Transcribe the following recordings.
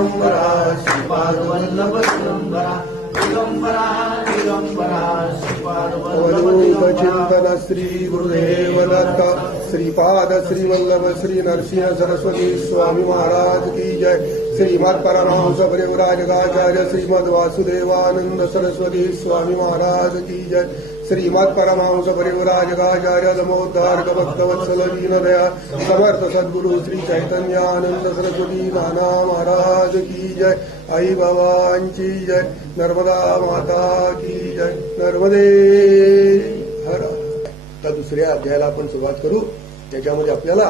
दिगंबरा दिगंबरा श्रीपाद वल्लभ चिंतन श्री गुरुदेव दत्त श्रीपाद श्री वल्लभ श्री नरसिंह सरस्वती स्वामी महाराज की जय। श्रीमद परमहंस परिव्राजकाचार्य श्रीमद वासुदेवानंद सरस्वती स्वामी महाराज की जय। श्रीमद परमहंस परिव्राजकाचार्य दमोद्धारक भक्तवत्सल दीनदया समर्थ सद्गुरु श्री चैतन्यानंद सरस्वती नाना महाराज की जय। आई बाबांची जय। नर्मदा माता की जय। नर्मदे हर। तर दुसऱ्या अध्यायाला आपण सुरुवात करू, त्याच्यामध्ये आपल्याला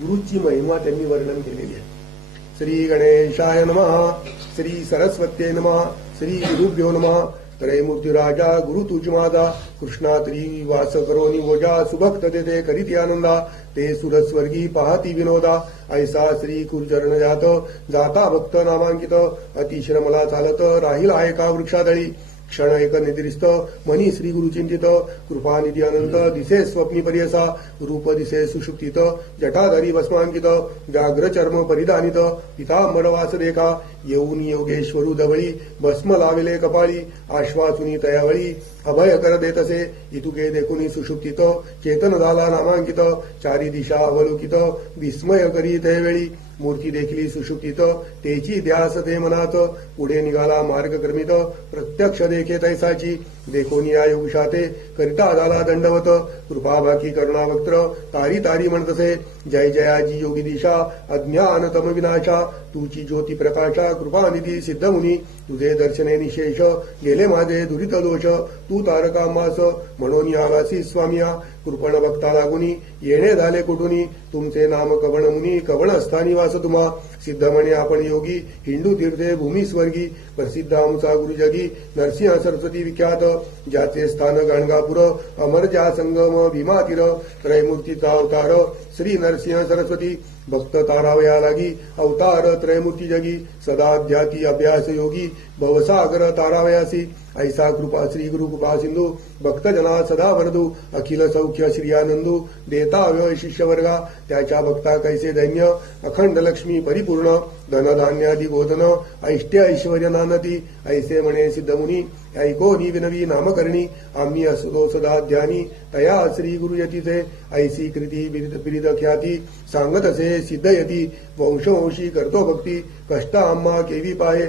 गुरुची महिमा त्यांनी वर्णन केलेली आहे। श्री गणेशाय नमः, श्री सरस्वत्ये नमः, श्री गुरुभ्यो नमः। त्रयमूर्ती राजा गुरु तुझ माझा, कृष्णा तरी वास करोनी ओजा, सुभक्त तेथे करीती आनंदा, ते सुरस्वर्गी पाहती विनोदा। ऐसा श्री कुरचरण जात, जाता भक्त नामांकित, अतिश्रमला चालत राहील आहे का वृक्षादळी। क्षण एक निद्रिस्त मनी श्री गुरु चिंतित, कृपानिधी अनंत दिसे स्वप्नी परियसा, रूप दिसे सुषुप्तित जटाधारी भस्मांकित, व्याघ्र चर्म परिधानित पितांबर वास देखा, येऊन योगेश्वरू दवळी भस्म लाविले कपाळी, आश्वासुनी तयावळी अभय कर देतसे, इतुके देखुनी सुषुप्तित चेतन झाला नामांकित, चारी दिशा अवलोकित विस्मय करी त्यावेळी, मूर्ती देखली सुषुप्तित तेची ध्यास ते मनात, पुढे निघाला मार्ग क्रमित प्रत्यक्ष देखे तैसाची, देखोनी आयुषाते करिता झाला दंडवत, कृपाभाकी करुणावक्त्र तारी तारी म्हणतसे, जय जयाजी योगी दिशा अज्ञान तम विनाशा, तुची ज्योती प्रकाशा कृपानिधी सिद्धमुनी, तुझे दर्शने निशेष गेले माझे दुरित दोष, तू तारका मास म्हणून आवासी स्वामिया, कृपण भक्ता लागुनी येणे झाले कुठुनी, तुमचे नाम कवण मुनी कवण स्थानी वास तुम्हा, सिद्ध म्हणे आपण योगी हिंदू तीर्थे भूमी स्वर्गी, प्रसिद्ध आमचा गुरुजगी नरसिंह सरस्वती विख्यात, ज्याचे स्थान गाणगापूर अमर ज्या संगम भीमा तीर, त्रयमूर्तीचा अवतार श्री नरसिंह सरस्वती, भक्त तारावया लागी अवतार त्रयमूर्ती जगी, सदा ध्याती अभ्यास योगी भवसागर तारावयासी, ऐसा कृपा श्री गुरु कृपा सिंधू भक्तजना सदा वरदू, अखिल सौख्य श्री आनंदू देता व्यय शिष्य वर्गा, त्याच्या भक्ता कैसे दैन्य अखंड लक्ष्मी परिपूर्ण, धनधान्यादी गोधन ऐष्ट्य ऐश्वर्य नानती, ऐसे म्हणे सिद्धमुनी ऐकोनी विनवी नामकरणी, आम्ही असतो सदा ध्यानी तया श्री गुरुयतीचे, ऐसी कृती बिरिद ख्याती सांगत असे सिद्ध यती, वंशवंशी करतो भक्ती कष्ट आम्हा केवी पाहे,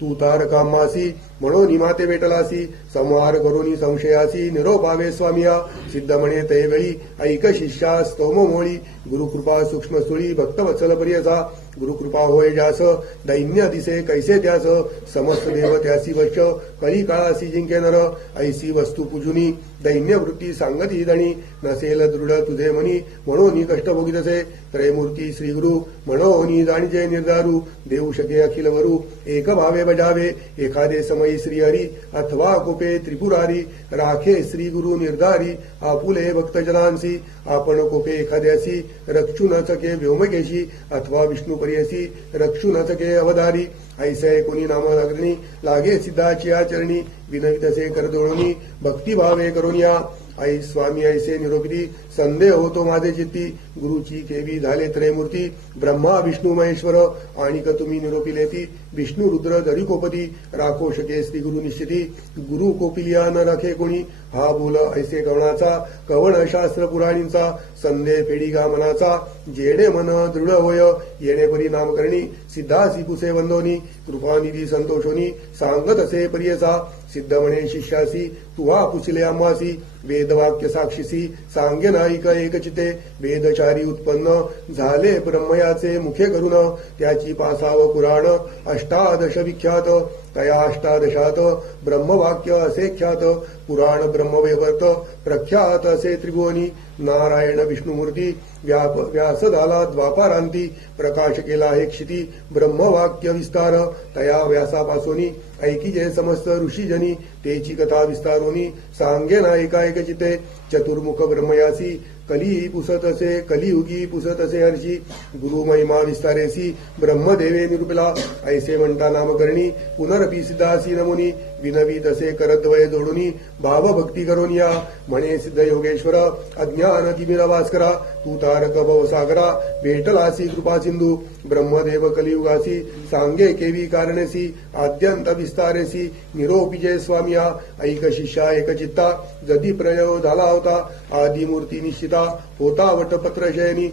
तू तारकामासी म्हणून माते वेटलासी, संहार करुनी संशयासी निरोपावे स्वामिया, सिद्ध म्हणे तैवेळी ऐक शिष्या स्तोम मोळी, गुरुकृपा सूक्ष्म सुळी भक्तवत्सल प्रियसा, गुरुकृपा होय ज्यास दैन्य दिसे कैसे त्यास, समस्त देव त्यासी वश कली काळासी जिंके नर, ऐसी वस्तू पूजुनी दैन्य वृत्ती सांगती धणी, नसेल दृढ तुझे मनी म्हणून कष्ट भोगितसे, त्रयमूर्ती श्री गुरु म्हणून जाणीजे निर्धारू, देऊ शके अखिल वरू एक भावे बजावे, एखादे समयी श्रीहरी अथवा कुपे त्रिपुरारी, राखे श्री गुरु निर्धारी आपुले भक्तजनांसी, आपण कोपे एखाद्यासी रक्षू न सके व्योमकेशी, अथवा विष्णू परियसी रक्षू न सके अवधारी, ऐसे कोणी नामग्रणी लागे सिद्धाची आचरणी, विनवितसे करदोळणी भक्तिभावे करुनिया, आई स्वामी ऐसे निरोपिती संदेह होतो माझे चित्ती, गुरुची केवी झाले त्रयमूर्ती ब्रह्मा विष्णू महेश्वर, आणिक तुम्ही निरोपिलेती विष्णू रुद्र जरी कोपती, राखो शके श्री गुरु निश्चिती, गुरु कोपिलिया न राखे कोणी, हा बोल ऐसे कवणाचा कवण शास्त्र पुराणींचा, संदेह फेडीगा मनाचा जेणे मन दृढ होय, येणे परी नामकरणी सिद्धासी पुसे वंदोनी, कृपानिधी संतोषोनी सांगत असे प्रियसा, सिद्ध म्हणे शिष्यासी तुहा पुसले आम्हासी, वेदवाक्य साक्षीसी सांगे नाईक एकचिते, वेदचारी उत्पन्न झाले ब्रह्मयाचे मुखे करून, त्याची पासाव पुराण अष्टादश विख्यात, तया अष्टादशात ब्रह्मवाक्य असे ख्यात, पुराण ब्रह्मवैवर्त प्रख्यात असे त्रिभुवनी, नारायण विष्णुमूर्ती व्यास झाला द्वापारांती, प्रकाश केला हे क्षिती ब्रह्मवाक्य विस्तार, तया व्यासापासोनी ऐकिजे समस्त ऋषीजनी, तेची कथा विस्तारोनी सांगे ना एकाएक चिते, चतुर्मुख ब्रह्मयासी कली पुसत असे कलियुगी पुसत असे हर्षी, गुरु महिमा विस्तारेसी ब्रह्मदेवे निरूपला, ऐसे म्हणता नामकरणी पुनरपी सिद्धासी नमुनी, विनवी तसे करद्वय जोडुनी भावभक्ती करून या म्हणे सिद्ध योगेश्वर अज्ञान तिमिरा भास्करा तू तारक भवसागरा भेटलासी कृपा सिंधू ब्रह्मदेव कलियुगासी सांगे केवी कारणेसी आद्यंत विस्तारेसी निरोपी जय स्वामिया ऐक शिष्या एक चित्ता जदी प्रयोग झाला होता आदिमूर्ती निश्चिता होता वटपत्र शयनी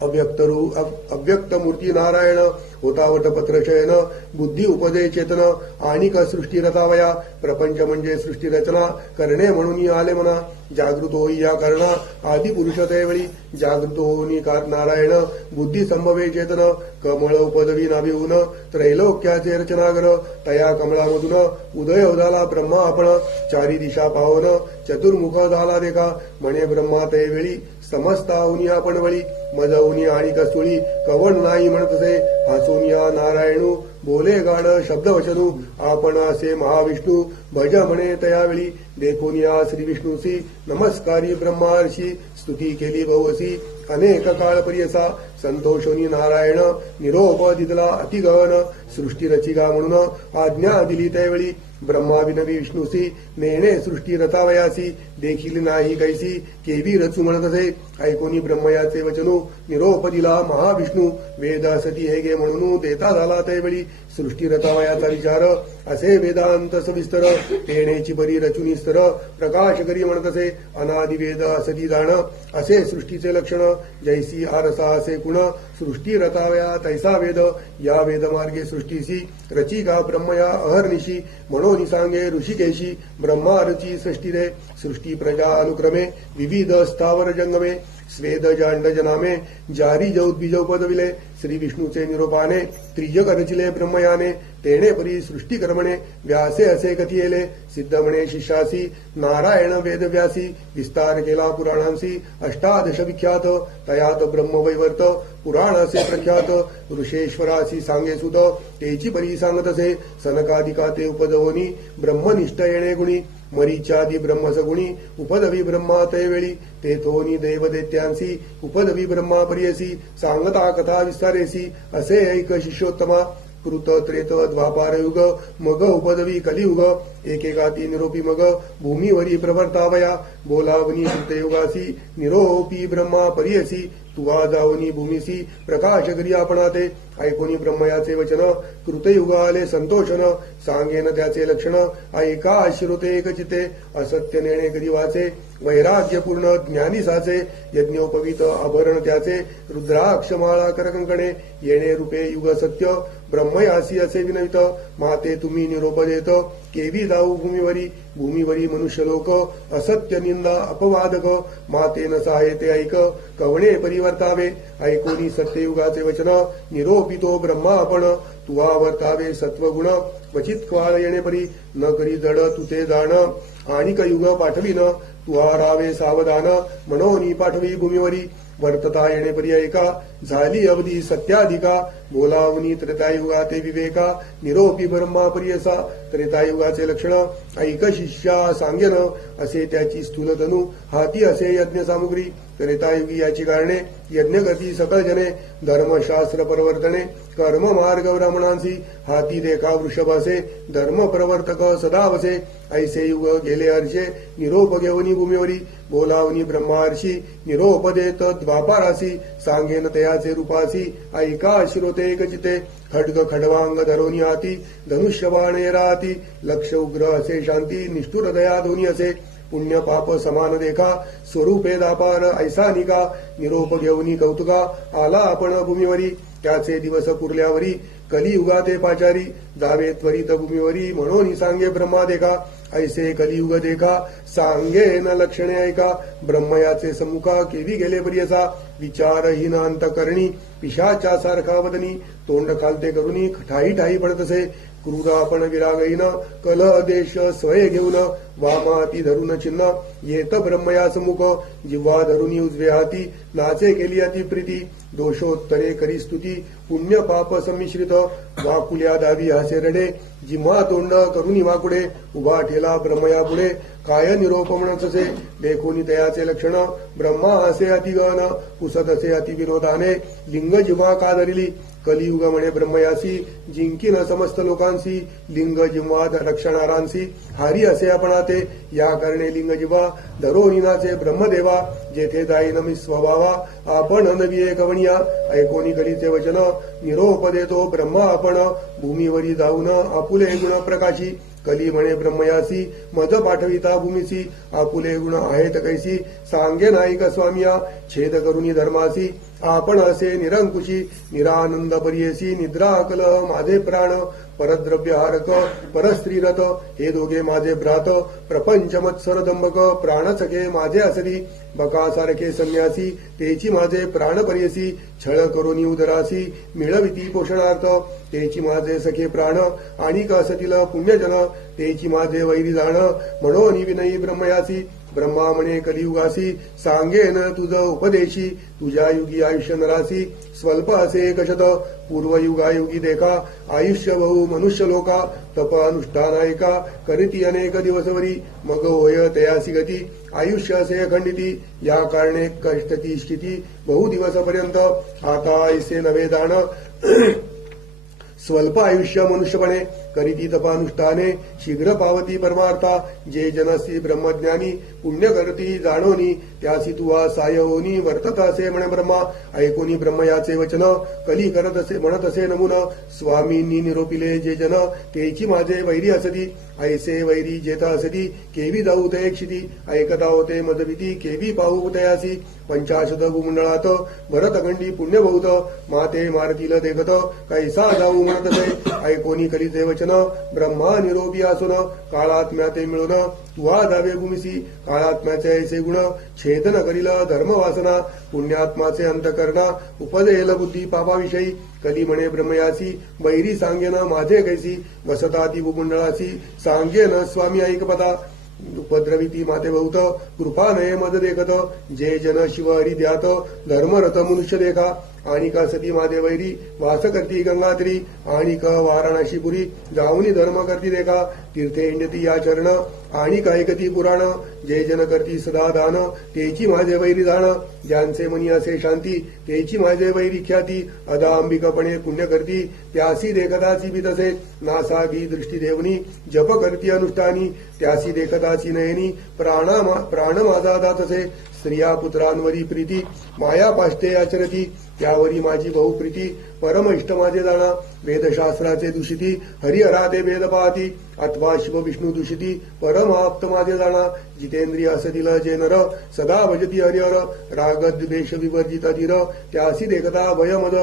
अव्यक्त मूर्ती नारायण होता वटपत्र शयन बुद्धी उपदय चेतन आणि का सृष्टी रचावया प्रपंच म्हणजे सृष्टी रचना करणे म्हणून आले म्हणा जागृत होई या कारणा आदी पुरुष त्यावेळी जागृत होऊनी नारायण बुद्धी संभवे चेतन कमळ उपदवी नाभिहून त्रैलोक्याचे रचनागर तया कमळामधून उदय झाला ब्रह्मा आपण चारी दिशा पावन चतुर्मुख झाला देखा म्हणे ब्रह्मा त्यावेळी समस्ताहुनी आपण वळी मजवुनी आणि कसुळी कवण नाही म्हणतसे हसूनिया नारायणू बोले गाड शब्दवचनू आपण असे महाविष्णू भज म्हणे तयावेळी देखोनिया श्री विष्णूसी नमस्कारी ब्रह्मार्षी स्तुती केली बहुसी अनेक काळ पर्यसा संतोषोनी नारायण निरोप दिदला अतिगहन सृष्टी रचिका म्हणून आज्ञा दिली त्यावेळी ब्रह्मा विनवी विष्णूसी नेणे सृष्टी रचावयासी देखील नाही कैसी केवी रचू म्हणत असे ऐकोनी ब्रह्मयाचे वचनू निरोप दिला महाविष्णू वेद सती हे गे म्हणून देता झाला त्यावेळी सृष्टी रचावयाचा विचार असे वेदांत सविस्तर तेणेची बरी रचुनी स्तर प्रकाश करी म्हणत असे अनादि वेद असती जाण असे सृष्टीचे लक्षण जैसी आरसा असे कुण सृष्टी रचावया तैसा वेद या वेदमार्गे सृष्टीसी रचिका ब्रह्मया अहर्निशी म्हणून सांगे ऋषिकेशी ब्रह्मा रची सृष्टी रे सृष्टी प्रजा अनुक्रमे विविध स्थावर जंगमे स्वेद जांडज नामे जारी जौद्बीजौ पदविले श्री विष्णूचे निरोपाने त्रिजग रचिले ब्रह्मयाने तेणे परी सृष्टी कर्मणे व्यासे असे कथियेले सिद्ध म्हणे शिष्यासी नारायण वेदव्यासी विस्तार केला पुराणांसी अष्टादश विख्यात तयात ब्रह्मवैवर्त पुराण असे प्रख्यात ऋषेश्वरासी सांगे सुत तेची परी सांगतसे सनकादिका ते उपदवनी ब्रह्मनिष्ठ येणे गुणी मरीच्यादी ब्रह्मसगुणी उपदवी ब्रह्मा तैवेळी तेथोनी देवदैत्यांसी उपदवी ब्रह्मा पर्यसी सांगता कथा विस्तारेसी असे ऐक शिष्योत्तमा कृत त्रेत द्वापार युग मग उपदवी कलियुग एकेकाती निरोपी मग भूमीवरी प्रवर्तावया बोलावनी कृतयुगासी निरोपी ब्रह्मा पर्यसी तुवा जावनी भूमीसी प्रकाश करी आपणाते ऐकोनी ब्रह्मयाचे वचन कृतयुगाले संतोषन सांगेन त्याचे लक्षण ऐका श्रुते एकचिते असत्य नेणे कधी वाचे वैराग्यपूर्ण ज्ञानी साचे यज्ञोपवीत आभरण त्याचे रुद्राक्षमाळा करकंकणे येणे रूपे युग सत्य ब्रह्मयासी असे विनवित माते तुम्ही निरोप देत केवी जाऊ भूमीवरी मनुष्यलोक असत्य निंदा अपवादक मातेन सहायते ऐक कवणे परिवर्तावे ऐकोनी सत्ययुगाचे वचन निरोपितो ब्रह्मा आपण तुवा वर्तावे सत्वगुण क्वचित काळ येणे परी न करी जड तुते जाण आणिक युग पाठविन तुहा रावे सावधान मनोनी पाठवी भूमीवरी वर्तता येणे परी ऐका झाली अवधी सत्याधिका बोलावनी त्रेतायुगा ते विवेका निरोपी ब्रह्मा पर्यसा त्रेतायुगाचे लक्षण ऐक शिष्या सांगेन असे त्याची स्थूल तनु हाती असे यज्ञ सामुग्री त्रेतायुगी याची कारणे यज्ञगती सकळ जने धर्मशास्त्र प्रवर्तने कर्म मार्ग ब्राह्मणांसी हाती देखा वृषभ असे धर्म प्रवर्तक सदावसे ऐसे युग गेले हर्षे निरोप घेऊनी भूमीवरी बोलावनी ब्रह्मार्षी निरोप देत द्वापारासी सांगेन तयाचे रूपासी ऐका श्रोते एकचिते खड्ग खडवांग धरोनी हाती धनुष्यबाणे राती लक्ष उग्र असे शांती निष्ठुर दया दोन्ही असे पुण्य पाप समान देखा स्वरूपे दापार ऐसा निका निरोप घेऊनी कौतुका आला आपण भूमीवरी त्याचे दिवस पुरल्यावरी कलियुगा ते पाचारी जावे त्वरित भूमीवरी म्हणून सांगे ब्रह्मा देखा ऐसे कलियुग देखा सांगे न लक्षणे ऐका ब्रह्मयाचे सम्मुखा केवी गेले पर्यसा विचारहीन अंतकरणी पिशाच्या सारखा वदनी तोंड खालते करुनी ठाई ठाई पडत असे क्रूर आपण विरागईन कलह देश स्वये घेऊन वामाती धरून चिन्ह येत ब्रह्मया सम्मुख जिव्हा धरुनी उजवे हाती नाचे केली अति प्रीती दोषोत्तरे करी स्तुती पुण्य पाप संमिश्रित वाकुल्या दावी हासे रडे जिम्हा तोंड करुनी वाकुडे उभा ठेला ब्रह्मया पुढे काय निरोप म्हणत असे देखोनी तयाचे लक्षण ब्रह्मा असे अतिगहन पुसत असे अतिविरोधाने लिंग जिव्हा का धरिली कलियुग म्हणे ब्रह्मयासी जिंकीन समस्त लोकांसी लिंग जिंवाद रक्षणारांसी हारी असे आपणाते या करणे लिंग जिवा धरो निनाचे ब्रह्मदेवा जेथे जाई नमी स्वभावा आपण नवी एक वणिया ऐकोनी कलीचे वचन निरोप देतो ब्रह्मा आपण भूमीवरी जाऊन आपुले गुण प्रकाशी कली म्हणे ब्रह्मयासी मज पाठविता भूमीसी आपुले गुण आहेत कैसी सांगे नाईक स्वामिया छेद करुनी धर्मासी आपण असे निरंकुशी निरानंद परियेसी निद्रा अकल माझे प्राण परद्रव्य हारक परस्त्रीरत हे दोघे माझे भ्रात प्रपंच मत्सर दंबक प्राणसखे माझे असली बकासारखे संन्यासी तेची माझे प्राण परियसी छळ करुनी उदरासी मिळविती पोषणार्थ तेची माझे सखे प्राण आणि असतील पुण्यजन तेची माझे वैरी जाण म्हणून विनयी ब्रह्मयासी ब्रह्मा म्हणे कलियुगासी सांगेन तुझ उपदेशी तुझ्या युगी आयुष्य नरासी स्वल्प असे कशत पूर्वयुगायुगी देखा आयुष्य बहु मनुष्य लोका तप अनुष्ठानायका करीती अनेक दिवसवरी मग होय तयासी गती आयुष्य असे अखंडिती या कारणे कष्टती स्थिती बहु दिवसपर्यंत आता ऐसे नवे दान स्वल्प आयुष्य मनुष्यपणे करीती तपानुष्ठाने शीघ्र पावती परमार्था जे जनसी ब्रह्मज्ञानी पुण्य करती जाणोनी त्यासी तुवा साय होनी वर्तत असे म्हणे ब्रह्मा ऐकोनी ब्रह्मयाचे वचन कली करत असे म्हणत असे नमुन स्वामींनी निरोपिले जे जन तेची माझे वैरी असती ऐसे वैरी जेता असती केवी जाऊ ते क्षिती ऐकता होते मदविती केवी पाहू तयासी पंचाशत भूमंडळात भरतखंडी पुण्य बहुत माते मारतील देखत कैसा जाऊ म्हणत असे ऐकोनी कलीचे वचन ब्रह्मा निरोपी असून काळात्म्याते मिळून तुवा जावे भूमिसी काळात्म्याचे ऐसे गुण छेदन करील धर्मवासना पुण्यात्माचे अंतकरणा उपदेल बुद्धी पापाविषयी कली म्हणे ब्रह्मयासी वैरी सांगेन माझे कैसी वसताती भूमंडळासी सांगेन स्वामी ऐकपदा उपद्रविती माते बहुत कृपा नये मद देखत जे जन शिव हरी द्यात धर्मरथ मनुष्य देखा आणि का सती माझे वैरी वास करती गंगात्री आणि का वाराणसीपुरी जाऊनी धर्म करती देखा तीर्थे हिंडती या चरण आणि काय कती पुराण जे जन करती सदा दान तेची माझे वैरी जाण ज्यांचे मनी असे शांती तेची माझे वैरी ख्याती अदांबिकपणे पुण्य करती त्यासी देखताची बी तसे नासागी दृष्टी देवनी जप करती अनुष्ठानी त्यासी देखताची नयनी प्राण माझा दातसे स्त्रिया पुत्रांवरी प्रीती माया पाष्टे आचरती त्यावरी माझी बहुप्रीती परम इष्ट माझे जाणा वेदशास्त्राचे दूषिती हरिहराते वेद पाहती अथवा शिव विष्णू दूषिती परम आप्त माझे जाणा जितेंद्रिय असतील जे नर सदा भजती हरिहर रागद्वेष विवर्जित धीर त्यासी देखता भयमद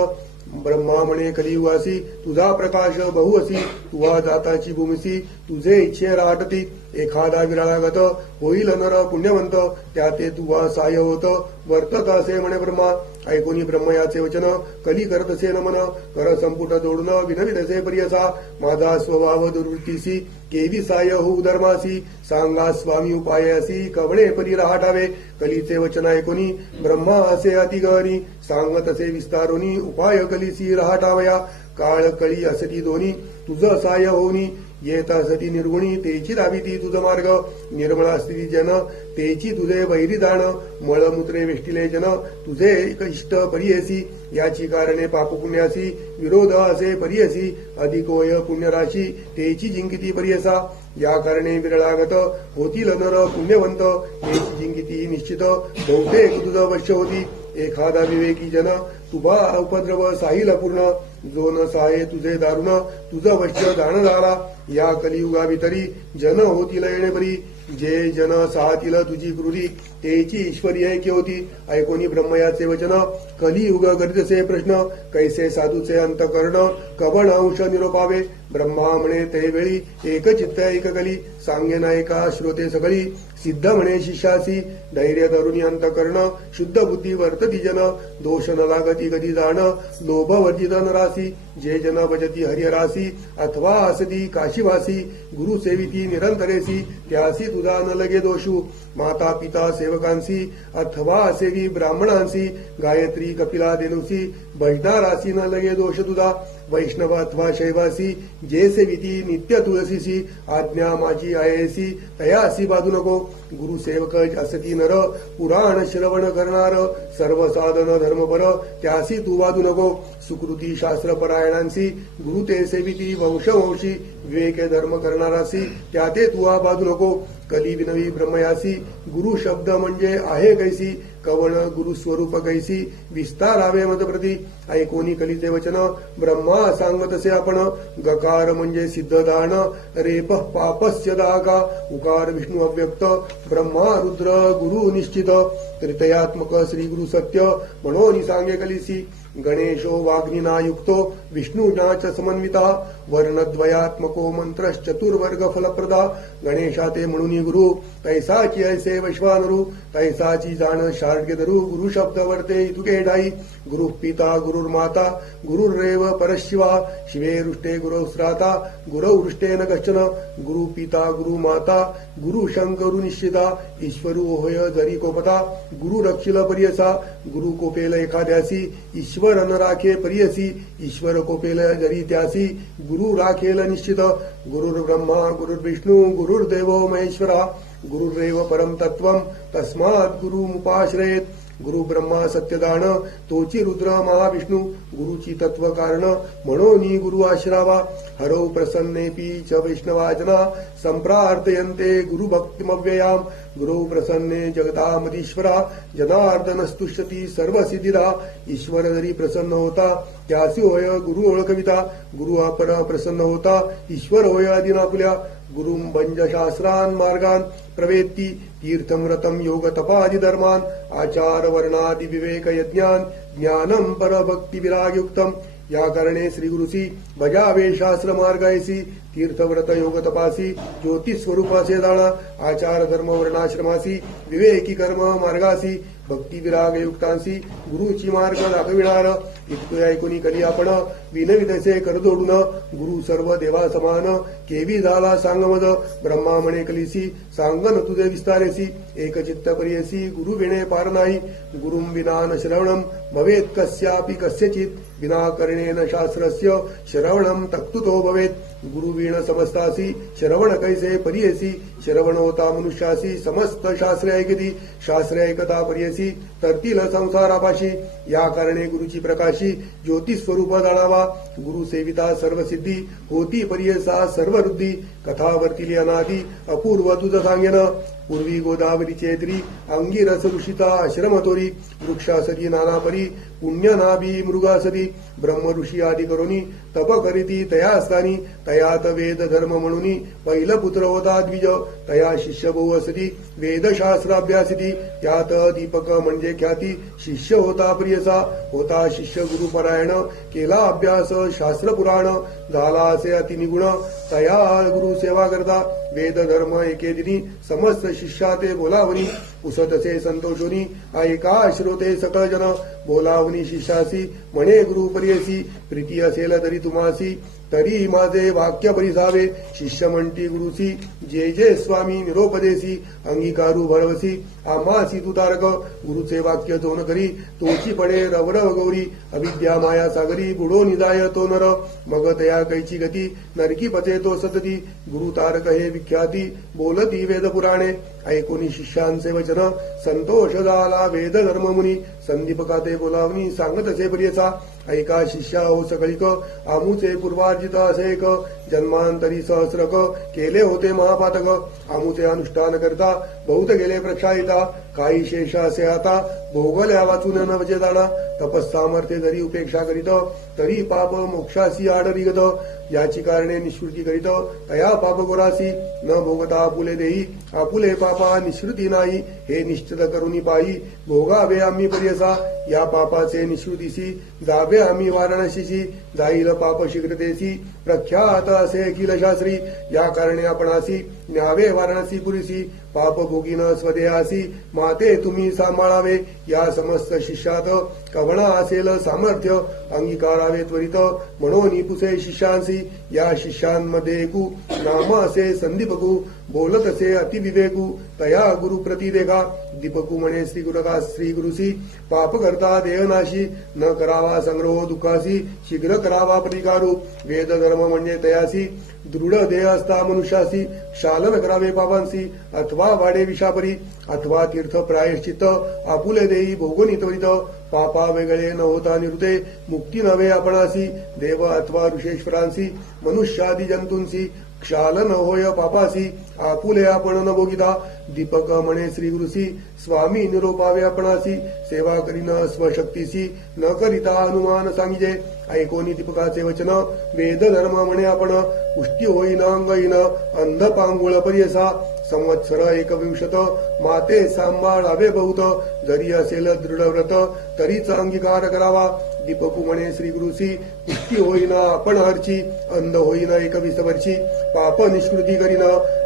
ब्रह्मा म्हणे कलियुगासी तुझा प्रकाश बहु असी तुवा जाताची भूमिसी तुझे इच्छे राहटती एखादा विराळागत होईल नर पुण्यवंत त्याते तुवा साय होत वर्तत असे म्हणे ब्रह्मा ऐकोनी ब्रह्मयाचे वचन कली करत असे नमन कर संपुट जोडून विनवित असे प्रियसा माझा स्वभाव दुर्वृत्तीसी केवी साय होऊ धर्मासी सांगा स्वामी उपायासी कवणे परी रहाटावे कलीचे वचन ऐकोनी ब्रह्मा असे अतिगहनी सांगत असे विस्तारोनी उपाय कलीसी रहाटावया काळ कळी असती दोन्ही तुझ साय होनी येत असती निर्गुणी तेची दाविती तुझ मार्ग निर्मळ असती जन तेची तुझे वैरी जाण मळमूत्रे वेष्टिले जन तुझे इष्ट परियसी याची कारणे पापपुण्यासी विरोध असे परियसी अधिकोय पुण्यराशी तेची जिंकिती परियसा या कारणे विरळागत होतील नर पुण्यवंत तेची जिंकिती निश्चित बहुतेक तुझ वश्य होती एखादा विवेकी जन तुभा उपद्रव साहिल पूर्ण जो न साहे तुझे दारुण तुझ वश्य दान झाला या कलियुगा भितरी जन होतील येणे बरी जे जन साहतील तुझी क्रूरी तेची ईश्वरी ऐक्य होती ऐकोनी ब्रह्मयाचे वचन कलियुग गरजसे प्रश्न कैसे साधूचे अंतकर्ण कवण अंश निरोपावे ब्रह्मा म्हणे ते वेळी एकचित्त एक कली सांगे नायका श्रोते सगळी सिद्ध म्हणे शिष्यासी धैर्य तरुणी अंतकर्ण शुद्ध बुद्धी वर्तती जन दोष न लागती कधी जाण लोभ वर्जित नरासी जे जन भजती हरिहरासी अथवा असती काशीवासी गुरु सेविती निरंतरेसी त्यासी तुझा न लगे दोषू माता पिता सेवकांसी अथवा सेवी ब्राह्मणांसी गायत्री कपिला देनुसी भजनारासी न लगे दोष तुझा वैष्णव अथवा शैवासी जे सेविती नित्य तुळसीसी आज्ञा माझी आयसी तयासी बाजू नको गुरुसेवक असती नर पुराण श्रवण करणार सर्व साधन धर्मपर त्यासी तू वादू नको सुकृती शास्त्र परायणांसी गुरु ते सेविती वंशवंशी विवेक धर्म करणारासी त्या ते तू बाजू नको कली विनवी ब्रह्मयासी गुरु शब्द म्हणजे आहे कैसी कवण गुरु स्वरूप कैसी विस्तारावे मतप्रती ऐकोनी कलीचे वचन ब्रह्मा सांगतसे आपण गकार म्हणजे सिद्धदान रेप पापस्य दागा उकार विष्णू अव्यक्त ब्रह्मा रुद्र गुरु निश्चित त्रितयात्मक श्री गुरु सत्य म्हणून सांगे कलिसी गणेशो वाग्निना युक्तो विष्णुना च समन्विता वर्णद्वयात्मको मंत्रश्चतुर्वर्ग फलप्रदा गणेशाते म्हणून गुरु तैसाची ऐसे वैश्वानरू तैसाची जाण शार्ग्य धरू गुरु शब्द वर्ते इतुके ठाई गुरु पिता गुरुर्माता गुरुरेव परशिवा शिवे रुष्टे गुरुस्राता गुरवृष्टेन कश्चन गुरु पिता गुरु माता गुरु शंकरु निश्चिता ईश्वरू होय जरी कोपता गुरु रक्षिल परियसा गुरु कोपेल एखाद्यासी ईश्वर न राखे परियसी ईश्वर कोपेल जरी त्यासी गुरु राखेल निश्चित गुरुर्ब्रह्मा गुरुर्विष्णू गुरुर्देवो महेश्वरा गुरुरेव परम तत्वम तस्मात् गुरुमुपाश्रयेत गुरु ब्रह्मा सत्यदान तोची रुद्र महाविष्णू गुरुची तत्व कारण म्हणून गुरु आश्रावा हरौ प्रसन्नेपी च वैष्णवाजना संप्रार्थयन्ते गुरु भक्तिमव्ययाम गुरु प्रसन्ने जगतामधीश्वरा जनार्दनस्तुष्यती सर्व सिद्धिदा ईश्वर जरी प्रसन्न होता त्यासी होय गुरु ओळखविता गुरु अपर प्रसन्न होता ईश्वर होय आदिनाकुल्या गुरुं भंजशास्त्रान् मार्गान् प्रवेत्ती तीर्थमृतं योग तपादि धर्मान् आचार वर्णादि विवेक यज्ञान ज्ञानं परभक्ति विरागयुक्तम या कारणे श्री गुरुसी भजावे शास्त्र मार्गायसी तीर्थव्रत योग तपासी ज्योतिष स्वरूपासे जाणा आचार धर्म वर्णाश्रमासी विवेकी कर्म मार्गासी भक्ती विराग युक्तांसी गुरुची मार्ग दाखविणार इतके ऐकून कली आपण विनवितसे कर जोडून गुरु सर्व देवा समान केवी झाला सांगमद ब्रह्मा म्हणे कलिसी सांगन तुझे विस्तारेसी एकचित्त परियसी गुरु विणे पार नाही गुरुं विना न श्रवणं भवेत कस्यापि कस्यचित विना करणेन शास्त्रस्य श्रवणं तक्तुतो भवेत गुरु वीण समस्तासी श्रवण कैसे परियसी श्रवण होता मनुष्यासी समस्त शास्त्रे ऐकती शास्त्रे ऐकता परियसी तरतील संसारापाशी या कारणे गुरुची प्रकाशी ज्योतिष स्वरूप जाणावा गुरु सेविता सर्व सिद्धी होती परियसा सर्व वृद्धी कथा वर्तिली अनादी अपूर्व तुझ सांगेन पूर्वी गोदावरी चेत्री अंगिरस ऋषिता आश्रमतोरी वृक्षासदी नानापरी पुण्यनाभी मृगासदी ब्रह्म ऋषी आदी करोनी तप करीती तया स्थानी तयात वेद धर्म म्हणून पहिला पुत्र होता द्विज तया शिष्य बहु असती वेदशास्त्राभ्यासिती त्यात दीपक म्हणजे ख्याती शिष्य होता प्रियसा होता शिष्य गुरुपरायण केला अभ्यास शास्त्र पुराण झाला असे अतिनिगुण तया गुरु सेवा करता वेद धर्म एके दिनी समस्त शिष्या ते बोलावनी उसतसे संतोषोनी ऐका श्रोते सकळ जन बोलावनी शिष्यासी म्हणे गुरु परियसी प्रीती असेल तरी तुम्हासी तरी माझे वाक्य परिसावे शिष्य म्हणती गुरुसी जे जे स्वामी निरोपदेसी अंगीकारू भरवसी आम्हासी तू तारक गुरुचे वाक्य जोन करी तोची पडे रवरव गौरी अविद्या माया सागरी बुडो निदाय तो नर मग तया कैची गती नरकी पचे तो सतती गुरु तारक हे विख्याती बोलती वेद पुराणे ऐकोनी शिष्यांचे वचन संतोष झाला वेद धर्म मुनी संदीपकाते बोलावनी सांगत असे प्रियसा ऐका शिष्या हो सकळिक आमुचे पूर्वार्जित असे एक जन्मांतरी सहस्रक केले होते महापातक आमुचे अनुष्ठान करता बहुत गेले प्रक्षायिता काही शेष असे आता भोगल्या वाचून नवजे जाणा तपस्सामर्थ्य जरी उपेक्षा करीत तरी पाप मोक्षासी आडरिगत याची कारणे निष्कृती करीत तया पाप गोरासी न भोगता आपुले देई आपुले पापा निष्कृती नाही हे निश्चित करुनी पायी भोगावे आम्ही पर्यसा या पापाचे निष्कृतीसी जावे आम्ही वाराणसीची जाईल पाप शीघ्रतेसी प्रख्यात असे अखिल शास्त्री या कारणे आपणासी न्यावे वाराणसी पुरीसी पाप भोगीन स्वदेहासी माते तुम्ही सांभाळावे या समस्त शिष्यात कवणा असेल सामर्थ्य अंगीकारावे त्वरित म्हणून पुसे शिष्यांसी या शिष्यांमध्ये एकू नाम असे संदीपकू बोलतसे अतिविवेकू तया गुरु प्रती देखा दीपकू म्हणे श्री गुरुसी पाप करता देहनाशी न करावा संग्रह दुःखासी शीघ्र करावा प्रतिकारू वेद धर्म म्हणजे तयासी दृढ देह असता मनुष्यासी शालन करावे पापांसी अथवा वाडे विषापरी अथवा तीर्थ प्रायश्चित आपुले देई भोगून त्वरित पापा वेगळे न होता निवृत्ते मुक्ती नव्हे आपणासी देव अथवा ऋषेश्वरांसी मनुष्यादी जंतूंसी क्षालन होय पापासी आपुले आपण न भोगिता दीपक म्हणे श्री गुरुसी स्वामी निरोपावे आपणासी सेवा करीन स्वशक्तीसी न करिता अनुमान सांगिजे ऐकोनी दीपकाचे वचन वेद धर्म म्हणे आपण पुष्टी होईन अंगहीन अंध पांगुळ परियसा संवत्सर 21 माते सांभाळावे बहुत जरी असेल दृढ व्रत तरीच अंगीकार करावा दीपकू म्हणे श्री गुरुसी पुष्टी होईन आपण हरची अंध होईन 21 वर्षी पाप निष्कृती करीन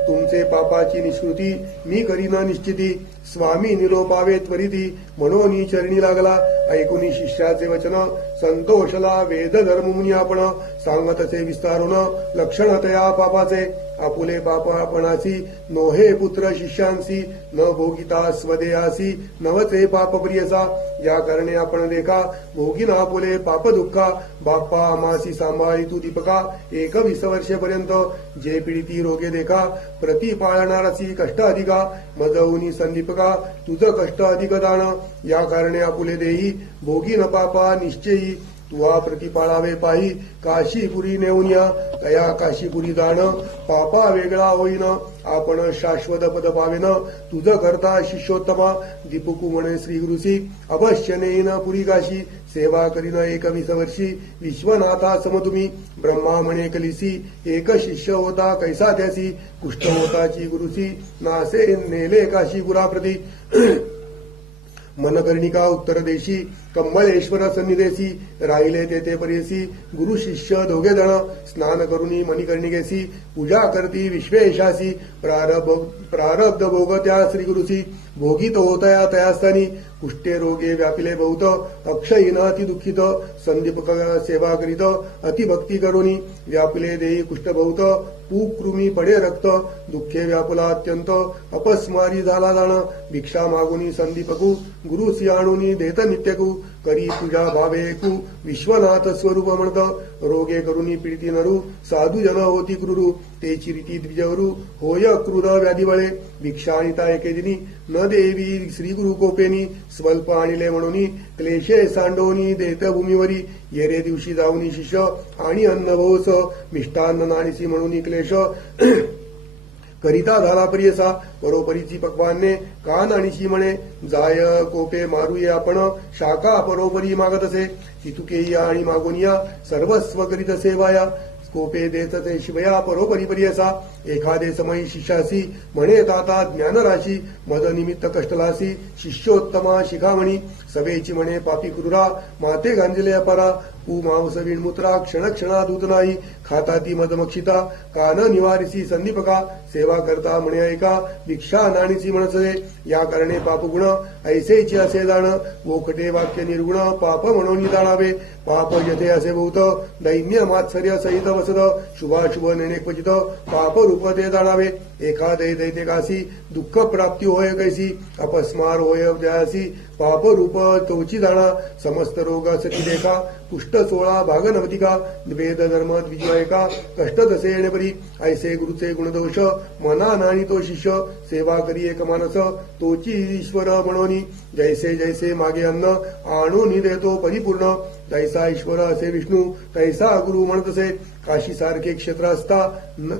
तुमचे पापाची निष्कृती मी करीन निश्चिती स्वामी निरोपावे त्वरिती म्हणून चरणी लागला ऐकुनी शिष्याचे वचन संतोषला वेद धर्म मुनी आपण सांगतसे विस्तारून लक्षण तया पापाचे आपुले पाप आपणासी नोहे पुत्र शिष्यांसी न भोगिता स्वदेयासी नवचे पाप प्रियसा या कारणे आपण देखा भोगिना आपुले पाप दुःखा बाप्पा आमासी सांभाळी तू दीपका 21 वर्षेपर्यंत जे पीडिती रोगे देखा प्रति पाळणारासी कष्ट अधिका मजवुनी संदीपका तुझ कष्ट अधिक दान या कारणे आपुले देई भोगी न पापा निश्चयी तुवा प्रतिपाळावे पायी काशीपुरी नेऊन या तया काशीपुरी जाण पापा वेगळा होईन आपण शाश्वत पद पावेन तुझ करता शिष्योत्तमा दीपकू म्हणे श्री गुरुसी अवश्य नेईन पुरी काशी सेवा करीन 21 वर्षी विश्वनाथा सम तुम्ही ब्रह्मा म्हणे कलिसी एक शिष्य होता कैसा त्यासी कुष्ठ होताची गुरुसी नासे नेले काशीपुराप्रती मनकर्णिका उत्तर देशी कम्मळेश्वर सन्निधेसी राहिले तेथे परियसी गुरु शिष्य दोघे जण स्नान करुनी मणिकर्णिकेसी पूजा करती विश्वेशासी प्रारब्ध भोग त्या श्री गुरुसी भोगित होतया तयास्थानी कुष्ठे रोगे व्यापिले बहुत अक्षयीन अति दुःखित संदीपक सेवा करीत अतिभक्ती करुनी व्यापिले देई कुष्ठ बहुत पूकृमी पडे रक्त दुःखे व्यापुला अत्यंत अपस्मारी झाला जाण भिक्षा मागुनी संदीपकू गुरुसी आणुनी देत नित्यकू करी तुझ्या भावेकू विश्वनाथ स्वरूप म्हणत रोगे करुनी पीडिती नरू साधू जन होती क्रूरू तेची रीती द्विजवरू होय क्रूर व्याधिवळे भिक्षा आणिता एके दिनी न देवी श्री गुरु कोपेनी स्वल्प आणिले म्हणून क्लेशे सांडोनी देत भूमीवरी येरे दिवशी जाऊनी शिष्य आणि अन्नभोस मिष्टान्न नाणीसी म्हणून क्लेश करिता झाला प्रियसा परोपरीची पक्वान्ने कान आणीशी म्हणे जाय कोपे मारूये आपण शाखा परोपरी मागत असे हितुकेई आणि मागोनिया सर्वस्व करीत सेवाया कोपे देत ते शिवया परोपरी प्रियसा एखादे समयी शिष्यासी म्हणे ताता ज्ञानराशी मद निमित्त कष्टलासी शिष्योत्तमा शिखामणी सवेची म्हणे पापी क्रूरा माते गांजले अपरा पू मांस विणमुत्रा क्षण क्षणादूत नाही खाता ती मदमक्षिता कान निवारिसी संदीपका सेवा करता म्हणे ऐका भिक्षा नाणीसी म्हणसे या कारणे पापगुण ऐसेची असे जाण वोखटे वाक्य निर्गुण पाप म्हणून जाणावे पाप यथे असे बहुत दैन्य मात्सर्य सहित वसत शुभाशुभ नेणे क्वचित पाप रूप ते जाणावे एखादे दैते कासी दुःख प्राप्ती होय कैसी अपस्मार होय जयासी पाप रूप तोची जाणा समस्त रोग सती देखा कुष्ठ 16 भाग नवतिका वेद धर्म द्विजयका कष्ट तसे येणेपरी ऐसे गुरुचे गुणदोष मना नाणी तो शिष्य सेवा करी एक मानस तोची ईश्वर म्हणोनी जैसे जैसे मागे अन्न आणून देतो परिपूर्ण तैसा ईश्वर असे विष्णू तैसा गुरु म्हणतसे काशी सारखे क्षेत्र असता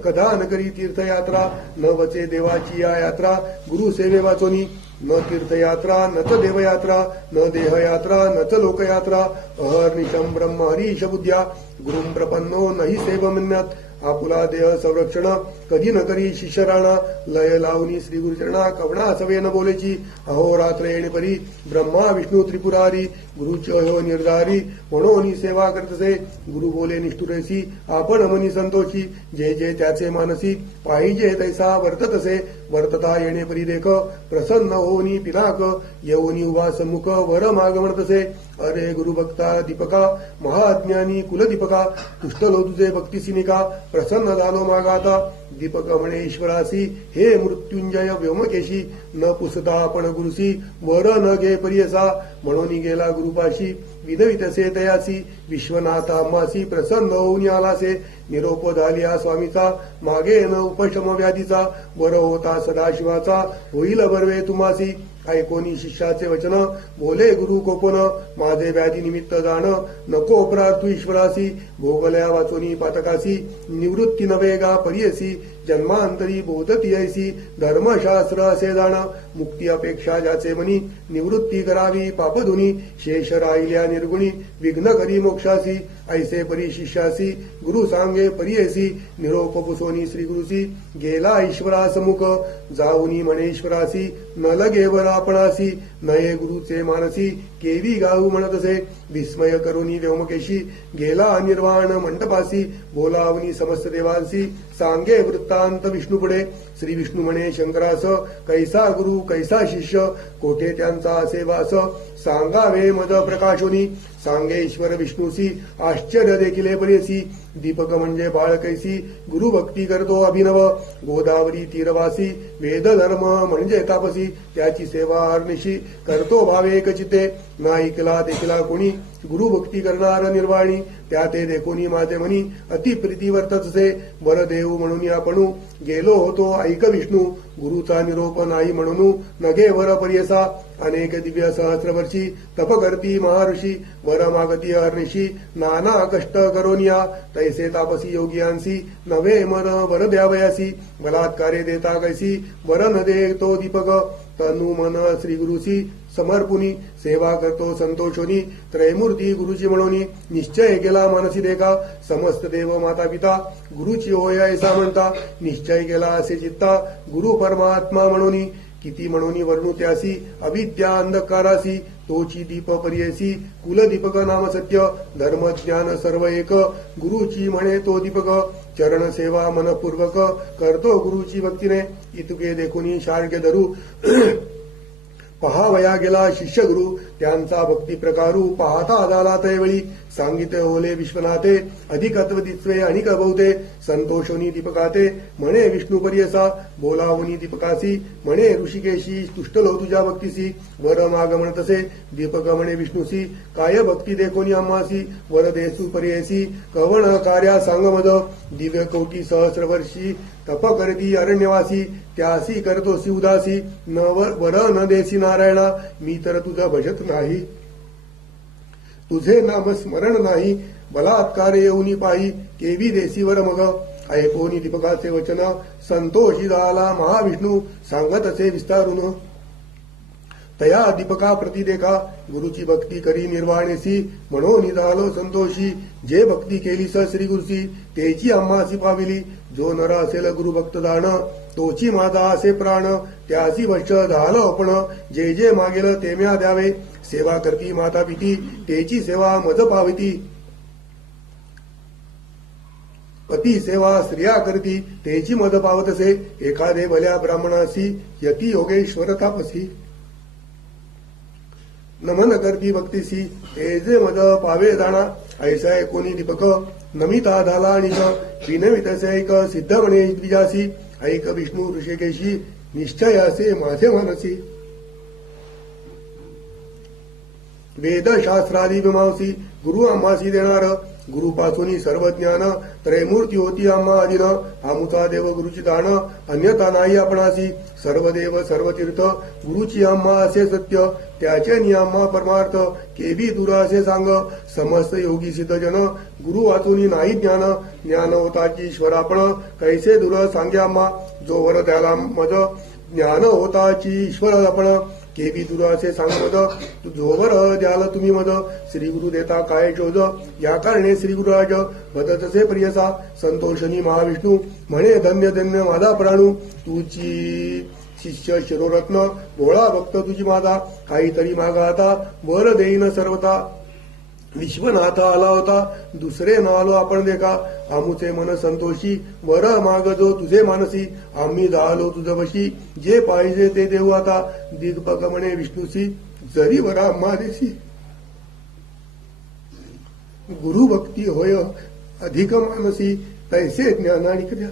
कदा न करी तीर्थयात्रा न वचे देवाची या यात्रा गुरु सेवे वाचोनी न तीर्थयात्रा न च देवयात्रा न देहयात्रा न च लोकयात्रा अहर्निशम ब्रह्म हरीश बुद्ध्या गुरुं प्रपन्नो नहि सेवमन्यात आपुला देह संरक्षण कधी न करी शिष्य राणा लय लावणी श्री गुरुचरणा कवणा सवे न बोलेची अहोरात्र येणे परी ब्रह्मा विष्णू त्रिपुरारी गुरुची अहो निर्धारी म्हणून सेवा करतसे गुरु बोले निष्ठुरेसी आपण मनी संतोषी जे जे त्याचे मानसी पाहिजे तैसा वर्ततसे वर्तता येणे परी देख प्रसन्न होनी पिनाक येऊनी उभा सम्मुख वर माग म्हणतसे अरे गुरुभक्ता दीपका महाज्ञानी कुलदीपका कुष्ठलो तुझे भक्ती सिनिका प्रसन्न झालो मागाता दीपक म्हणे ईश्वरासी हे मृत्युंजय व्योमकेशी न पुसता आपण गुरुसी वर न घे परियसा म्हणून गेला गुरुपाशी विधवितसे तयासी विश्वनाथ आम्हासी प्रसन्न होऊन आलासे निरोप झालिया स्वामीचा मागे न उपशम व्याधीचा वर होता सदाशिवाचा होईल बर्वे तुम्हासी ऐकोनी शिष्याचे वचन बोले गुरु कोपन माझे व्याधी निमित्त जाण नको प्रार्थू ईश्वरासी भोगल्या वाचोनी पातकासी निवृत्ती नवेगा परियसी जन्मांतरी बोधती ऐसी धर्मशास्त्र असे जाण मुक्ती अपेक्षा ज्याचे मनी निवृत्ती करावी पापधुनी शेष राहिल्या निर्गुणी विघ्न करी मोक्षासी ऐसे परी शिष्यासी गुरु सांगे परियसी निरोप पुसोनी श्री गुरुसी गेला ईश्वरासमुख जाऊनी म्हणे ईश्वरासी न लगे वर आपणासी नये गुरुचे मानसी केवी गाऊ म्हणतसे विस्मय करुनी व्योमकेशी गेला निर्वाण मंडपासी बोलावनी समस्त देवांसी सांगे वृत्तांत विष्णुपुढे श्री विष्णू म्हणे शंकरास कैसा गुरु कैसा शिष्य कोठे त्यांचा असे वास सांगावे मद प्रकाशोनी सांगे ईश्वर विष्णूसी आश्चर्य देखिले परियसी दीपक म्हणजे बाळ कैसी गुरु भक्ती करतो अभिनव गोदावरी तीरवासी वेद धर्म म्हणजे तापसी त्याची सेवा हरनिशी करतो भावे एकचिते ना ऐकला देखिला कोणी गुरु भक्ती करणार निर्वाणी त्या ते देखोनी माझे मनी अति प्रीती वर्ततसे वर देऊ म्हणून आपणू गेलो होतो ऐक विष्णू गुरुचा निरोप नाही म्हणून नगे वर परियसा अनेक दिव्य सहस्रवर्षी तप करती महर्षी वर मागती हरनिशी नाना कष्ट करोनिया तैसे तापसी योगियांसी नवे मन वर द्यावयासी बलात्कारे देता कैसी वर न दे तो दीपक तनु मन श्री गुरुसी समर्पुनी सेवा करतो संतोषोनी त्रयमूर्ती गुरुची म्हणून निश्चय केला मानसी देखा समस्त देव माता पिता गुरुची होय ऐसा म्हणता निश्चय केला असे चित्ता गुरु परमात्मा म्हणून किती म्हणून वर्णू त्यासी अविद्या अंधकारासी तोची दीप परियसी कुलदीपक नाम सत्य धर्म ज्ञान सर्व एक गुरुची म्हणे तो दीपक चरण सेवा मनपूर्वक करतो गुरुची भक्तीने इतके देखुनी शार्ग्य धरू पहावया गेला शिष्य गुरु त्यांचा भक्ती प्रकारू पाहता झाला तैवळी सांगिते ओले विश्वनाथे अधिकत्व दिसवे अनिक बहुते संतोषोनी दीपकाते म्हणे विष्णू परियसा बोलावनी दीपकासी म्हणे ऋषिकेशी तुष्टलो तुझ्या भक्तीसी वर माग म्हणतसे दीपक म्हणे विष्णूसी काय भक्ती देखोनी आम्हासी वर देसू परियसी कवण कार्या सांगमद दिव्य कोटी सहस्रवर्षी तप करती अरण्यवासी त्यासी करतोसी उदासी न वर न देसी नारायणा मी तर तुझा भजत नाही तुझे नाम स्मरण नाही बलात्कार येऊनी पाही केवी देसीवर मग ऐकोनी दीपकाचे वचन संतोषी झाला महाविष्णू सांगत असे विस्तारून तया दीपका प्रती देखा गुरुची भक्ती करी निर्वाणेसी म्हणून झालो संतोषी जे भक्ती केली स श्री गुरुची तेची आम्हासी पाविली जो नर असेल गुरुभक्त जाण तोची माझा असे प्राण त्यासी वश झालं आपण जे जे मागेल ते म्या द्यावे सेवा करती माता पिती तेची सेवा मज पाविती पती सेवा स्त्रिया करती तेची मद पावतसे एखादे भल्या ब्राह्मणासी यती योगेश्वर तापसी नमन करती भक्तीसी ते जे मद पावे जाणा ऐसा एकोनी दीपक नमिता झाला निश विनवितसे ऐक सिद्ध म्हणे द्विजासी ऐक विष्णू ऋषिकेशी निश्चय असे माझे मनसी वेदशास्त्रादी मीमांसी गुरु आम्हासी देणार गुरुपासून सर्व ज्ञान त्रयमूर्ती होती आम्हा अधीन आमुचा देव गुरुची दान अन्यथा नाही आपणासी सर्व देव सर्व तीर्थ गुरुची आम्हा असे सत्य त्याचे नियमा परमार्थ केवी दूर असे सांग समस्त योगी सिद्ध जन गुरु वाचून नाही ज्ञान ज्ञान होताची ईश्वर आपण कैसे दूर सांगे आम्हा जो वर त्याला मज ज्ञान होताची ईश्वर आपण केवी दूर असे सांग मद जोवर द्याल तुम्ही मद श्री गुरु देता काय शोध या कारणे श्री गुरुराज भदतसे प्रियसा संतोषनी महाविष्णू म्हणे धन्य धन्य माझा प्राणू तुची शिष्य शिरोरत्न भोळा भक्त तुझी माझा काहीतरी मागा आता वर देईन सर्वता विश्वनाथ आला होता दुसरे न आलो आपण देखा आमुचे मन संतोषी वर माग जो तुझे मानसी आम्ही झालो तुझ वशी जे पाहिजे ते देऊ आता दिग्पक म्हणे विष्णूसी जरी वर आम्हा देशी गुरु भक्ती होय अधिक मानसी तैसे ज्ञानानिक द्या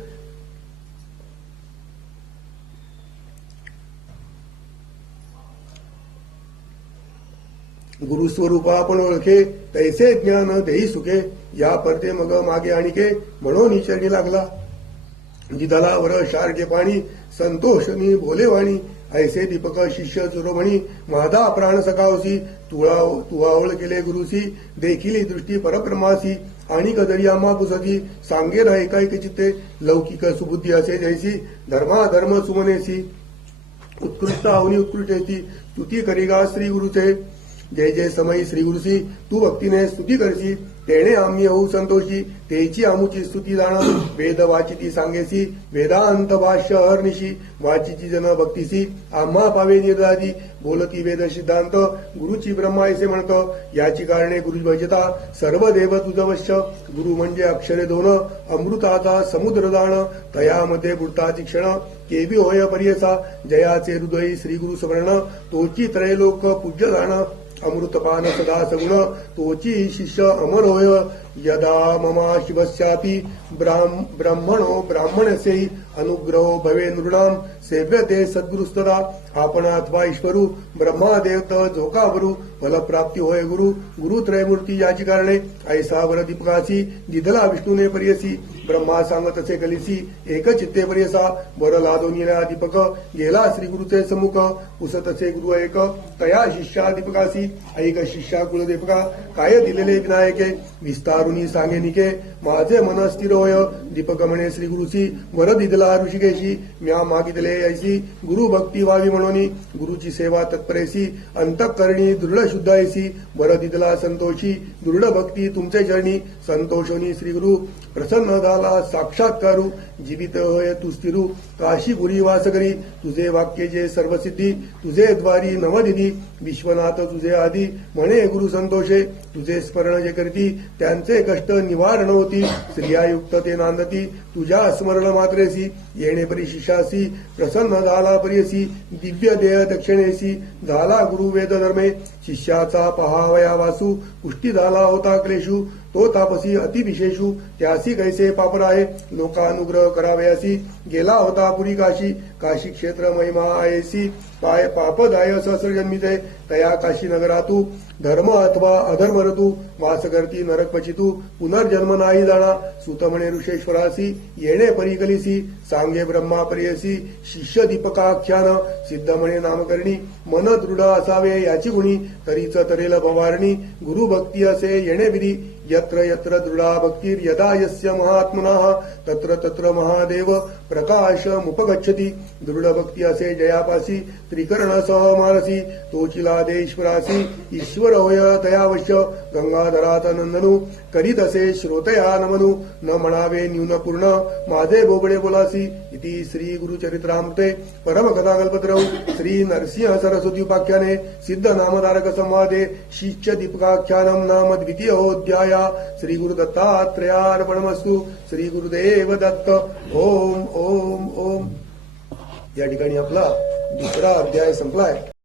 गुरुस्वरूप आपण ओळखे तैसे ज्ञान देई सुखे या परते मग मागे आणिके म्हणून चरणी लागला जिदलावर शारगे पाणी संतोषनी भोलेवाणी ऐसे दीपक शिष्य चुरोमणी माझा प्राण सकावसी तुळावळ केले गुरुसी देखील दृष्टी परब्रह्मासी आणि कदरी आम्हा पुसती सांगे ना एकाएक चित्ते लौकिक सुबुद्धी असे जैसी धर्माधर्म सुमनेसी उत्कृष्ट अवनी उत्कृष्टेती स्तुती करिगा श्री गुरुचे जय जय समयी श्री गुरुसी तू भक्तीने स्तुती करसी तेणे आम्ही होऊ संतोषी तेची आमुची स्तुती जाणा वेद वाचिती सांगेसी वेदांत भाष्य अहर्निशी वाचिची जन भक्तीसी आम्हा पावे निर्दादी बोलती वेद सिद्धांत गुरुची ब्रह्मा ऐसे म्हणतो याची कारणे गुरु भजता सर्व देव तुझ वश्य गुरु म्हणजे अक्षरे दोन अमृताचा समुद्र दान तयामध्ये बुडताची क्षण केवी होय पर्यसा जयाचे हृदयी श्री गुरु स्मरण तोची त्रैलोक पूज्य जाण अमृतपान सदा सगुण तोची शिष्य अमर होय यदा ममा शिवस्यापि ब्राह्मणो ब्राह्मणस्यहि अनुग्रहो भवे नृणाम सेव्यते सद्गुरुस्तदा आपण अथवा ईश्वरू ब्रह्मादेवत झोकावरू फलप्राप्ती होय गुरु गुरुत्रयमूर्ती याची कारणे ऐसा वर दीपकासी जिधला विष्णूने पर्यसी ब्रह्मा सांगत असे कलिसी एक चित्ते पर्यसा वर लादोनिला दीपक गेला श्री गुरुचे सम्मुख पुसत असे गुरु एक तया शिष्या दीपकासी ऐक शिष्या कुलदीपका काय दिलेले विनायके विस्तारुनी सांगे निके माझे मन स्थिर होय दीपक म्हणे श्री गुरुसी वर दिदला ऋषिकेशी म्या मागितले ऐसी गुरु भक्ती व्हावी म्हणून गुरुची सेवा तत्परेसी अंतःकरणी दृढ शुद्ध ऐसी वर दिदला संतोषी दृढ भक्ती तुमचे चरणी संतोषोनी श्री गुरु प्रसन्न झाला साक्षात्कारू जीवित होय तू स्थिरू काशीपुरी वास करी तुझे वाक्य जे सर्वसिद्धी तुझे द्वारी नवदिदी विश्वनाथ तुझे आदी म्हणे गुरु संतोषे तुझे स्मरण जे करती त्यांचे कष्ट निवारण होती स्त्रियायुक्त ते नांदती तुझ्या स्मरण मात्रेसी येणे परी शिष्यासी प्रसन्न झाला परियसी दिव्य देह दक्षिणेसी झाला गुरु वेद धर्मे शिष्याचा पहावया वासू पुष्टी झाला होता क्लेशू तो तापसी अतिविशेषू त्यासी कैसे पापराये लोकानुग्रह करावयासी गेला होता पुरी काशी काशी क्षेत्र महिमा आयसी पाय पापदाय सहस्र जन्मिते तया काशी नगरातू धर्म अथवा अधर्म ऋतू वास करती नरक पचितू पुनर्जन्म नाही जाणा सुत म्हणे ऋषेश्वरासी येणे परिकलिसी सांगे ब्रह्मा पर्यसी शिष्य दीपकाख्यान सिद्ध म्हणे नामकरणी मन दृढ असावे याची गुणी तरीच तरेल भवारणी गुरु भक्ती असे येणे विधी यत्र यत्र दृढा भक्तीर यदा यस्य महात्मनः तत्र तत्र महादेव प्रकाशमुपगच्छति दृढ भक्ती असे जयापासी त्रिकर्ण सह मानसी तोचिला देश्वरासी ईश्वर होय तयावश्य गंगाधरात नंदनू करीत असे श्रोतया नमनू न म्हणावे न्यून पूर्ण माझे बोबडे बोलासी इति श्री गुरुचरित्रामृते परमकथाकल्पतरौ श्री नरसिंह सरस्वती उपाख्याने सिद्ध नामधारक संवादे शिष्य दीपकाख्यानम नाम द्वितीयोऽध्याय श्री गुरुदत्तात्रेयार्पणमस्तु श्री गुरुदेव दत्त ओम ओम ओम या ठिकाणी आपला दुसरा अध्याय संपलाय.